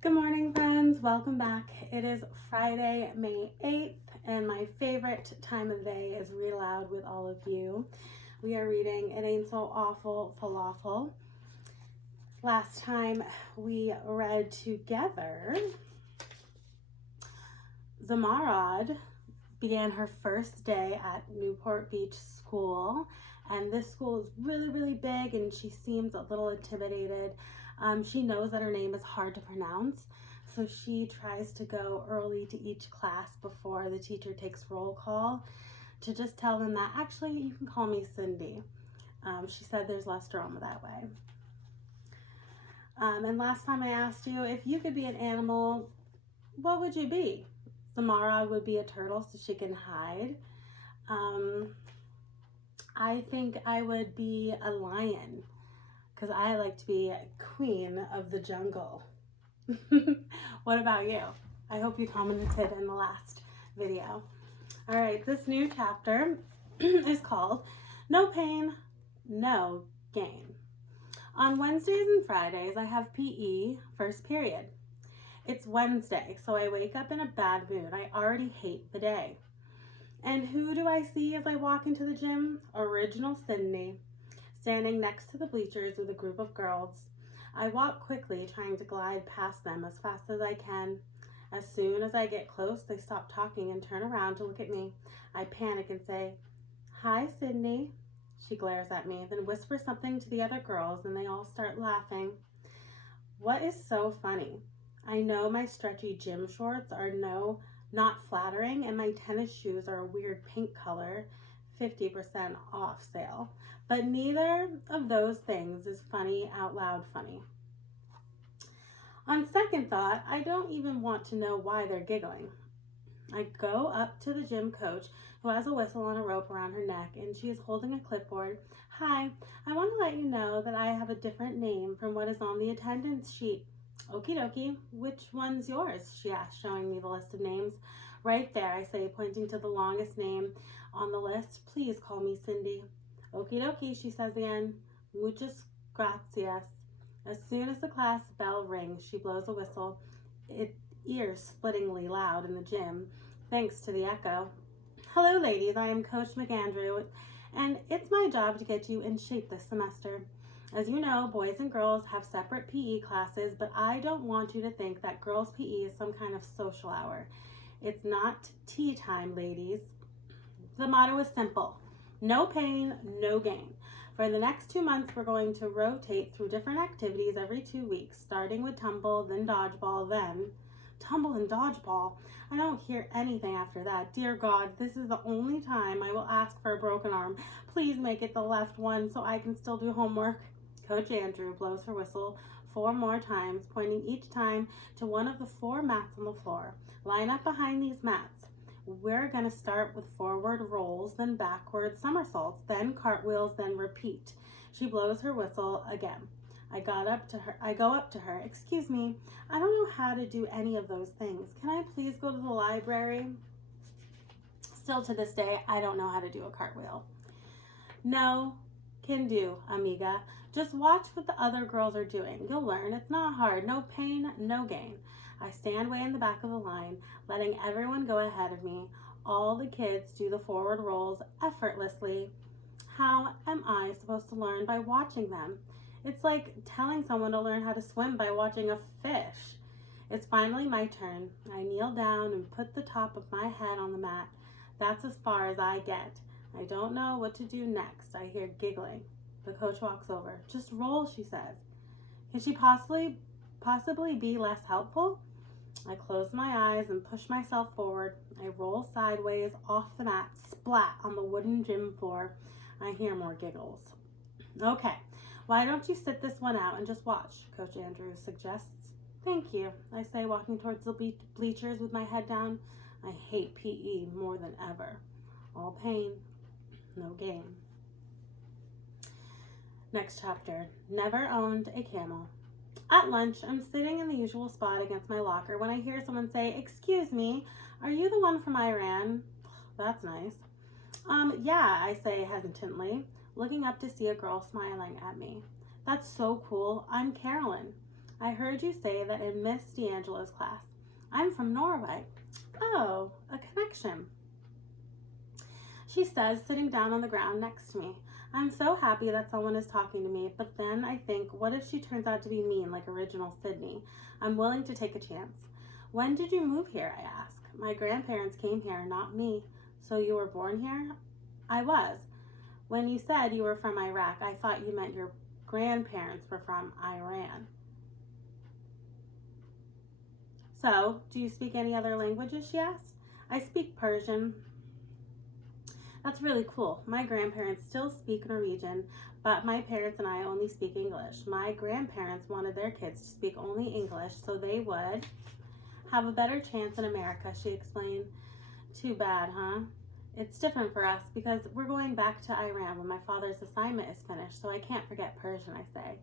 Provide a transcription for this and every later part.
Good morning, friends. Welcome back. It is Friday, May 8th, and my favorite time of day is read aloud with all of you. We are reading It Ain't So Awful, Falafel. Last time we read together, Zomorod began her first day at Newport Beach School, and this school is really big, and she seems a little intimidated. She knows that her name is hard to pronounce, so she tries to go early to each class before the teacher takes roll call to just tell them that actually you can call me Cindy. She said there's less drama that way. And last time I asked you, if you could be an animal, what would you be? Zomorod would be a turtle so she can hide. I think I would be a lion because I like to be queen of the jungle. What about you? I hope you commented in the last video. All right, this new chapter is called No Pain, No Gain. On Wednesdays and Fridays, I have PE first period. It's Wednesday, so I wake up in a bad mood. I already hate the day. And who do I see as I walk into the gym? Original Sydney, standing next to the bleachers with a group of girls. I walk quickly, trying to glide past them as fast as I can. As soon as I get close, they stop talking and turn around to look at me. I panic and say, "Hi, Sydney." She glares at me, then whispers something to the other girls, and they all start laughing. What is so funny? I know my stretchy gym shorts are not flattering, and my tennis shoes are a weird pink color, 50% off sale. But neither of those things is funny out loud funny. On second thought, I don't even want to know why they're giggling. I go up to the gym coach, who has a whistle and a rope around her neck, and she is holding a clipboard. "Hi, I want to let you know that I have a different name from what is on the attendance sheet." "Okie dokie, which one's yours?" she asked, showing me the list of names. "Right there," I say, pointing to the longest name on the list. "Please call me Cindy." "Okie dokie," she says again. "Muchas gracias." As soon as the class bell rings, she blows a whistle. It ear-splittingly loud in the gym, thanks to the echo. "Hello, ladies. I am Coach McAndrew, and it's my job to get you in shape this semester. As you know, boys and girls have separate PE classes, but I don't want you to think that girls' PE is some kind of social hour. It's not tea time, ladies. The motto is simple: no pain, no gain. For the next 2 months, we're going to rotate through different activities every 2 weeks, starting with tumble, then dodgeball, then tumble and dodgeball. I don't hear anything after that. Dear God, this is the only time I will ask for a broken arm. Please make it the left one so I can still do homework." Coach Andrew blows her whistle 4 more times, pointing each time to one of the 4 mats on the floor. "Line up behind these mats. We're going to start with forward rolls, then backward somersaults, then cartwheels, then repeat." She blows her whistle again. I go up to her. "Excuse me, I don't know how to do any of those things. Can I please go to the library?" Still to this day, I don't know how to do a cartwheel. "No, can do, amiga. Just watch what the other girls are doing. You'll learn. It's not hard. No pain, no gain." I stand way in the back of the line, letting everyone go ahead of me. All the kids do the forward rolls effortlessly. How am I supposed to learn by watching them? It's like telling someone to learn how to swim by watching a fish. It's finally my turn. I kneel down and put the top of my head on the mat. That's as far as I get. I don't know what to do next. I hear giggling. The coach walks over. "Just roll," she says. Can she possibly be less helpful? I close my eyes and push myself forward. I roll sideways off the mat, splat on the wooden gym floor. I hear more giggles. "Okay, why don't you sit this one out and just watch?" Coach Andrew suggests. "Thank you," I say, walking towards the bleachers with my head down. I hate PE more than ever. All pain, no gain. Next chapter. Never owned a camel. At lunch, I'm sitting in the usual spot against my locker when I hear someone say, "Excuse me, are you the one from Iran?" That's nice. Yeah, I say hesitantly, looking up to see a girl smiling at me. "That's so cool. I'm Carolyn." I heard you say that in Miss D'Angelo's class. I'm from Norway. Oh, a connection. She says, sitting down on the ground next to me. I'm so happy that someone is talking to me, but then I think, what if she turns out to be mean like original Sydney? I'm willing to take a chance. When did you move here, I ask. My grandparents came here, not me. So you were born here? I was. When you said you were from Iraq, I thought you meant your grandparents were from Iran. So, do you speak any other languages, she asked. I speak Persian. That's really cool. My grandparents still speak Norwegian, but my parents and I only speak English. My grandparents wanted their kids to speak only English so they would have a better chance in America, she explained. Too bad, huh? It's different for us because we're going back to Iran when my father's assignment is finished, so I can't forget Persian, I say.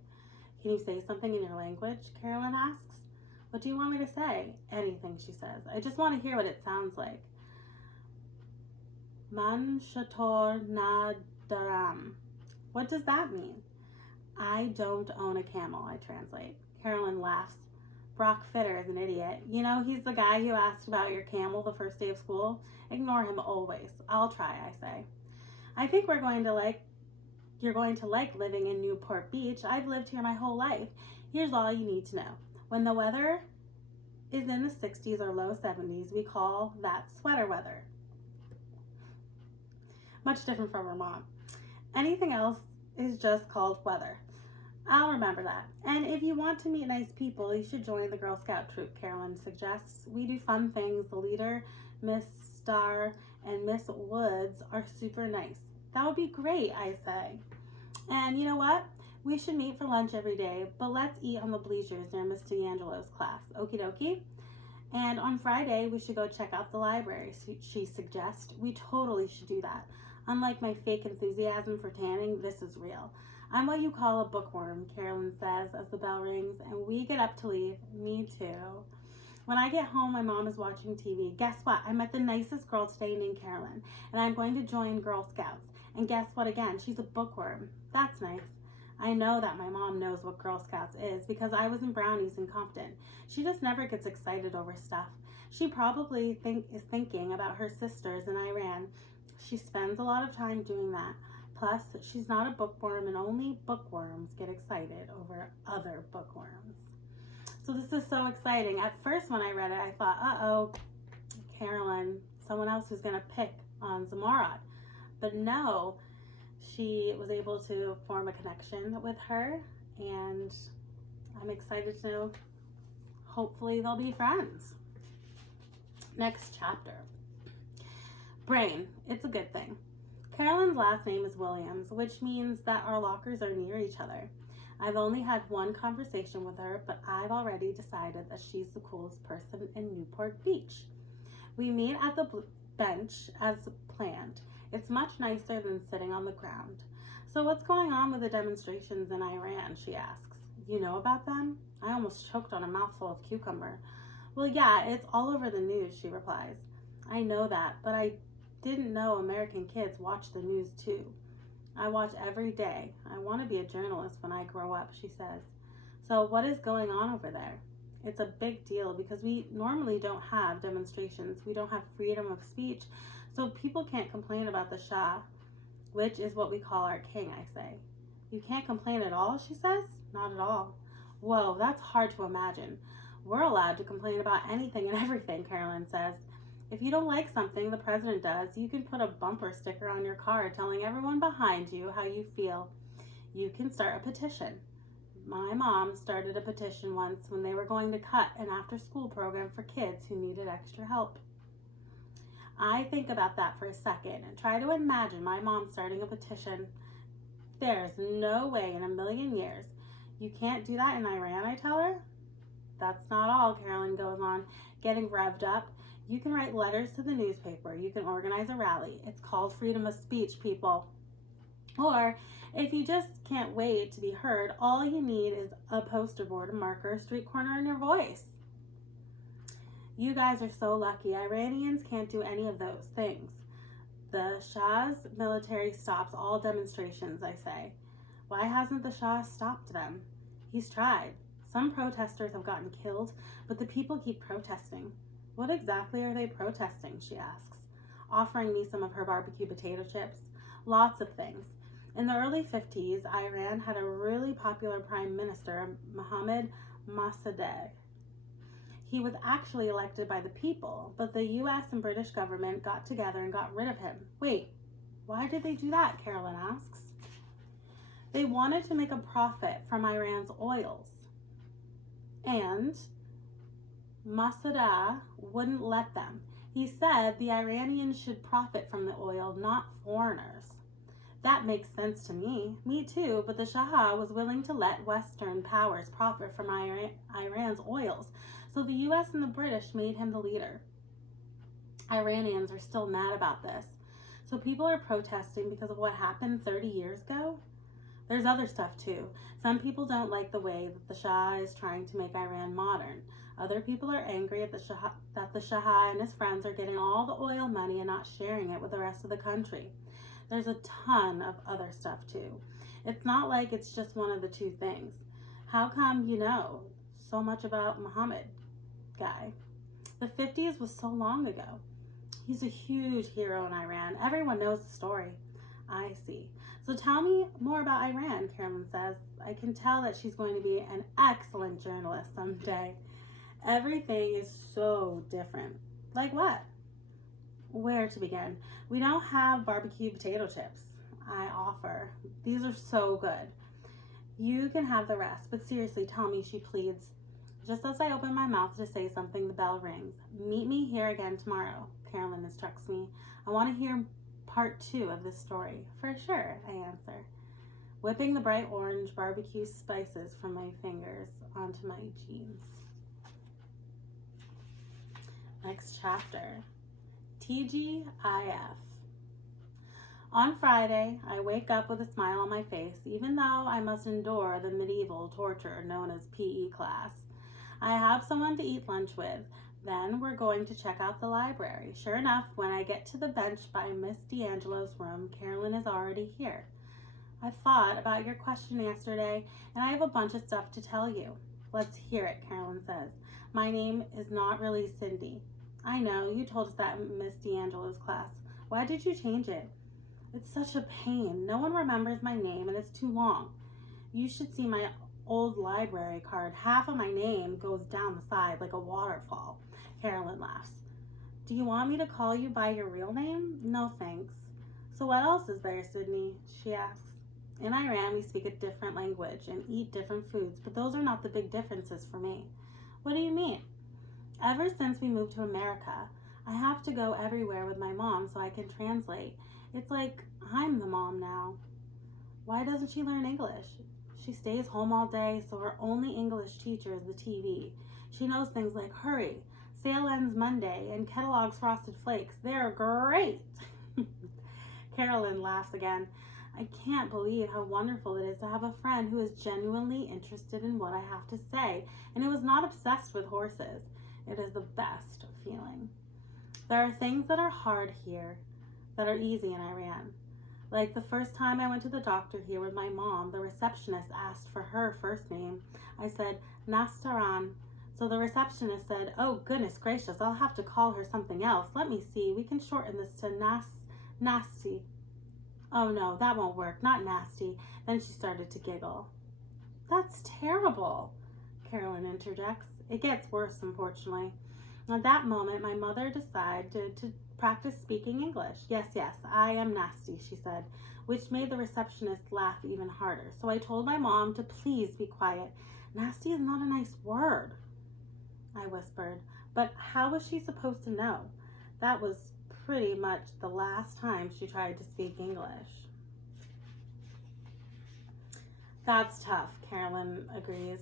Can you say something in your language? Carolyn asks. What do you want me to say? Anything, she says. I just want to hear what it sounds like. Man shator nadaram. What does that mean? I don't own a camel, I translate. Carolyn laughs. Brock Fitter is an idiot. You know, he's the guy who asked about your camel the first day of school. Ignore him always. I'll try, I say. I think you're going to like living in Newport Beach. I've lived here my whole life. Here's all you need to know. When the weather is in the 60s or low 70s, we call that sweater weather. Much different from Vermont. Anything else is just called weather. I'll remember that. And if you want to meet nice people, you should join the Girl Scout troop, Carolyn suggests. We do fun things. The leader, Miss Starr, and Miss Woods are super nice. That would be great, I say. And you know what? We should meet for lunch every day, but let's eat on the bleachers near Miss D'Angelo's class. Okie dokie? And on Friday, we should go check out the library, she suggests. We totally should do that. Unlike my fake enthusiasm for tanning, this is real. I'm what you call a bookworm, Carolyn says as the bell rings, and we get up to leave. Me too. When I get home, my mom is watching TV. Guess what? I met the nicest girl today named Carolyn, and I'm going to join Girl Scouts. And guess what again? She's a bookworm. That's nice. I know that my mom knows what Girl Scouts is because I was in Brownies in Compton. She just never gets excited over stuff. She probably is thinking about her sisters in Iran. She spends a lot of time doing that. Plus, she's not a bookworm, and only bookworms get excited over other bookworms. So this is so exciting. At first, when I read it, I thought, uh-oh, Carolyn, someone else who's going to pick on Zomorod. But no, she was able to form a connection with her, and I'm excited to know, hopefully they'll be friends. Next chapter. Brain. It's a good thing. Carolyn's last name is Williams, which means that our lockers are near each other. I've only had one conversation with her, but I've already decided that she's the coolest person in Newport Beach. We meet at the bench as planned. It's much nicer than sitting on the ground. So what's going on with the demonstrations in Iran, she asks. You know about them? I almost choked on a mouthful of cucumber. Well, yeah, it's all over the news, she replies. I know that, but I didn't know American kids watch the news too. I watch every day. I want to be a journalist when I grow up, she says. So what is going on over there? It's a big deal because we normally don't have demonstrations. We don't have freedom of speech, so people can't complain about the Shah, which is what we call our king, I say. You can't complain at all, she says? Not at all. Whoa, that's hard to imagine. We're allowed to complain about anything and everything, Carolyn says. If you don't like something the president does, you can put a bumper sticker on your car telling everyone behind you how you feel. You can start a petition. My mom started a petition once when they were going to cut an after-school program for kids who needed extra help. I think about that for a second and try to imagine my mom starting a petition. There's no way in a million years. You can't do that in Iran, I tell her. That's not all, Carolyn goes on, getting revved up. You can write letters to the newspaper. You can organize a rally. It's called freedom of speech, people. Or if you just can't wait to be heard, all you need is a poster board, a marker, a street corner, and your voice. You guys are so lucky. Iranians can't do any of those things. The Shah's military stops all demonstrations, I say. Why hasn't the Shah stopped them? He's tried. Some protesters have gotten killed, but the people keep protesting. What exactly are they protesting, she asks, offering me some of her barbecue potato chips. Lots of things. In the early 50s, Iran had a really popular prime minister, Mohammad Mossadegh. He was actually elected by the people, but the US and British government got together and got rid of him. Wait, why did they do that? Carolyn asks. They wanted to make a profit from Iran's oils. And Mossadegh wouldn't let them. He said the Iranians should profit from the oil, not foreigners. That makes sense to me. Me too, but the Shah was willing to let Western powers profit from Iran's oils, so the US and the British made him the leader. Iranians are still mad about this. So people are protesting because of what happened 30 years ago? There's other stuff too. Some people don't like the way that the Shah is trying to make Iran modern. Other people are angry at that the Shah and his friends are getting all the oil money and not sharing it with the rest of the country. There's a ton of other stuff too. It's not like it's just one of the two things. How come you know so much about Muhammad guy? The 50s was so long ago. He's a huge hero in Iran. Everyone knows the story. I see. So tell me more about Iran, Carolyn says. I can tell that she's going to be an excellent journalist someday. Everything is so different. Like what? Where to begin? We don't have barbecue potato chips. I offer. These are so good. You can have the rest, but seriously, tell me, she pleads. Just as I open my mouth to say something, the bell rings. Meet me here again tomorrow, Carolyn instructs me. I want to hear part 2 of this story. For sure, I answer, whipping the bright orange barbecue spices from my fingers onto my jeans. Next chapter. TGIF. On Friday, I wake up with a smile on my face, even though I must endure the medieval torture known as PE class. I have someone to eat lunch with. Then we're going to check out the library. Sure enough, when I get to the bench by Miss D'Angelo's room, Carolyn is already here. I thought about your question yesterday, and I have a bunch of stuff to tell you. Let's hear it, Carolyn says. My name is not really Cindy. I know, you told us that in Miss D'Angelo's class. Why did you change it? It's such a pain. No one remembers my name, and it's too long. You should see my old library card. Half of my name goes down the side like a waterfall. Carolyn laughs. Do you want me to call you by your real name? No, thanks. So what else is there, Sydney? She asks. In Iran, we speak a different language and eat different foods, but those are not the big differences for me. What do you mean? Ever since we moved to America, I have to go everywhere with my mom so I can translate. It's like I'm the mom now. Why doesn't she learn English? She stays home all day, so her only English teacher is the TV. She knows things like hurry, sale ends Monday, and Kellogg's Frosted Flakes. They're great. Carolyn laughs again. I can't believe how wonderful it is to have a friend who is genuinely interested in what I have to say and who is not obsessed with horses. It is the best feeling. There are things that are hard here that are easy in Iran. Like the first time I went to the doctor here with my mom, the receptionist asked for her first name. I said, Nastaran. So the receptionist said, oh, goodness gracious, I'll have to call her something else. Let me see. We can shorten this to Nasty. Oh, no, that won't work. Not nasty. Then she started to giggle. That's terrible, Carolyn interjects. It gets worse, unfortunately. At that moment, my mother decided to practice speaking English. Yes, I am nasty, she said, which made the receptionist laugh even harder. So I told my mom to please be quiet. Nasty is not a nice word, I whispered. But how was she supposed to know? That was pretty much the last time she tried to speak English. That's tough, Carolyn agrees,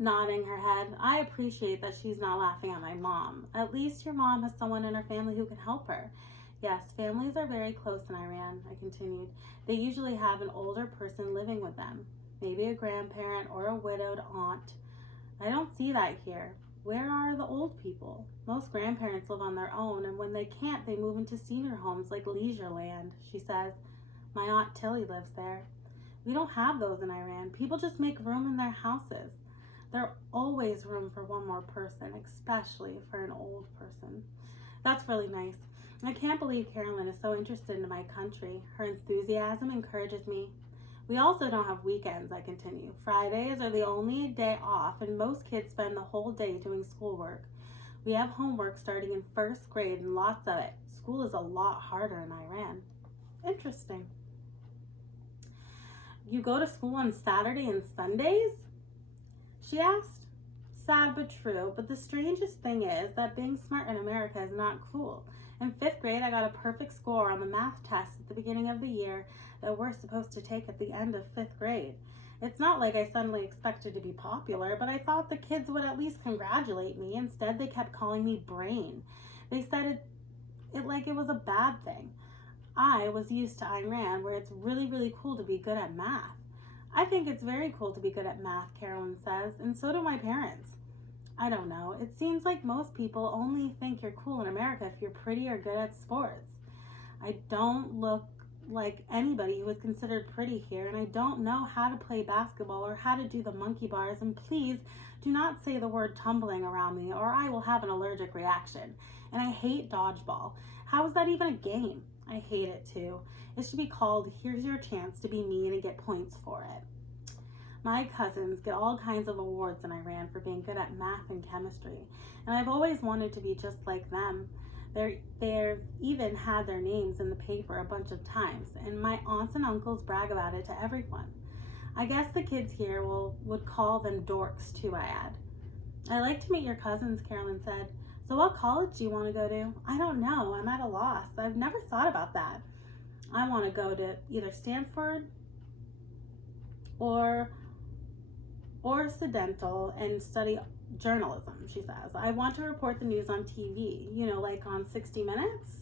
nodding her head. I appreciate that she's not laughing at my mom. At least your mom has someone in her family who can help her. Yes, families are very close in Iran, I continued. They usually have an older person living with them, maybe a grandparent or a widowed aunt. I don't see that here. Where are the old people? Most grandparents live on their own, and when they can't, they move into senior homes like Leisureland, she says. My Aunt Tilly lives there. We don't have those in Iran. People just make room in their houses. There's always room for one more person, especially for an old person. That's really nice. I can't believe Carolyn is so interested in my country. Her enthusiasm encourages me. We also don't have weekends, I continue. Fridays are the only day off, and most kids spend the whole day doing schoolwork. We have homework starting in first grade and lots of it. School is a lot harder in Iran. Interesting. You go to school on Saturday and Sundays? She asked. Sad but true, but the strangest thing is that being smart in America is not cool. In 5th grade, I got a perfect score on the math test at the beginning of the year that we're supposed to take at the end of 5th grade. It's not like I suddenly expected to be popular, but I thought the kids would at least congratulate me. Instead, they kept calling me brain. They said it like it was a bad thing. I was used to Iran, where it's really, really cool to be good at math. I think it's very cool to be good at math, Carolyn says, and so do my parents. I don't know. It seems like most people only think you're cool in America if you're pretty or good at sports. I don't look like anybody who is considered pretty here, and I don't know how to play basketball or how to do the monkey bars, and please do not say the word tumbling around me or I will have an allergic reaction. And I hate dodgeball. How is that even a game? I hate it too. It should be called Here's Your Chance to Be Mean and Get Points for it. My cousins get all kinds of awards in Iran for being good at math and chemistry, and I've always wanted to be just like them. They've even had their names in the paper a bunch of times, and my aunts and uncles brag about it to everyone. I guess the kids here would call them dorks too, I add. I'd like to meet your cousins, Carolyn said. So what college do you want to go to? I don't know. I'm at a loss. I've never thought about that. I want to go to either Stanford or Occidental and study journalism, she says. I want to report the news on TV, like on 60 Minutes.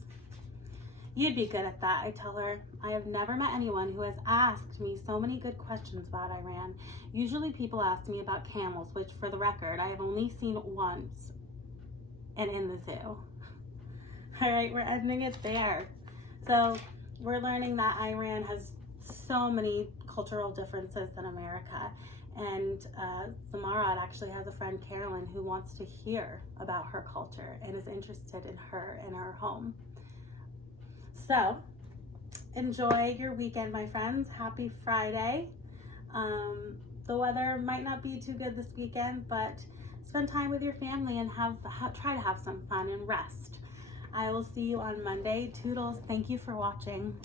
You'd be good at that, I tell her. I have never met anyone who has asked me so many good questions about Iran. Usually people ask me about camels, which for the record, I have only seen once and in the zoo. All right, we're ending it there. So we're learning that Iran has so many cultural differences than America. And Zomorod actually has a friend, Carolyn, who wants to hear about her culture and is interested in her and her home. So enjoy your weekend, my friends. Happy Friday. The weather might not be too good this weekend, but spend time with your family and try to have some fun and rest. I will see you on Monday. Toodles. Thank you for watching.